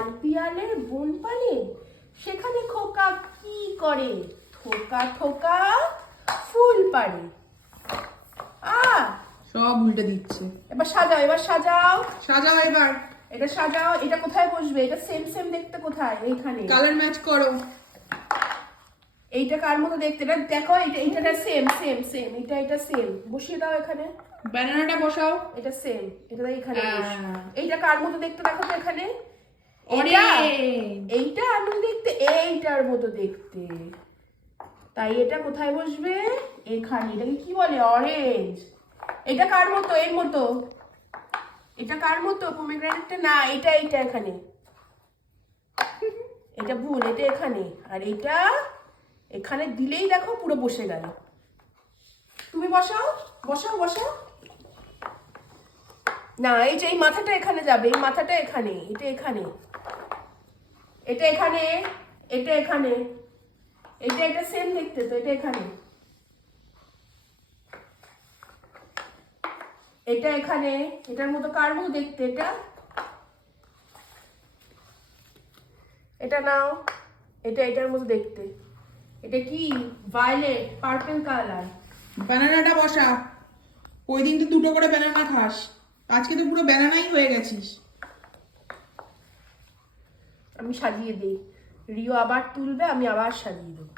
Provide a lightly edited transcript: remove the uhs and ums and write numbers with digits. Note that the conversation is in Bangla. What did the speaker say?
লাল পিয়ালের বন পানে, সেখানে খোকা কি করে? থোকা থোকা ফুল পাড়ে। সব উল্টে দিচ্ছে। এবার সাজাও, এবার সাজাও, সাজাও এবার। এটা সাজাও। এটা কোথায় বসবে? এটা সেম সেম দেখতে কোথায়? এইখানে। কালার ম্যাচ করো। এইটা কার মতো দেখতে? এটা দেখো, এটা সেম সেম সেম, এটা সেম। বসিয়ে দাও এখানে। ব্যানানাটা বসাও। এটা সেম, এটা এখানে বস। হ্যাঁ। এইটা কার মতো দেখতে দেখো তো এখানে। এইটা আমি দেখতে এইটার মতো দেখতে, তাই এটা কোথায় বসবে? এখানে। এটাকে কি বলে? অরেঞ্জ। এটা কার মতো? এর মতো। এটা কার মতো? পমিগ্রেনেটটা না, এটা এখানে। এটা ভুল, এটা এখানে। আর এটা এখানে দিলেই দেখো পুরো বসে গেল। তুমি বসাও, বসাও, বসাও। না, এই যে এই মাথাটা এখানে যাবে, এই মাথাটা এখানে, এটা এখানে, এটা এখানে, এটা এখানে, এটা সেম দেখতে তো, এটা এখানে, এটা এখানে। এটার মতো কার মতো দেখতে? এটা নাও, এটার মতো দেখতে। এটা কি? Violet, purple colour. ব্যানানাটা বসা। ওই দিন তো দুটো করে ব্যানানা খাস, আজকে তো পুরো ব্যানানাই হয়ে গেছিস। আমি সাজিয়ে দিই, রিও আবার তুলবে, আমি আবার সাজিয়ে দেবো।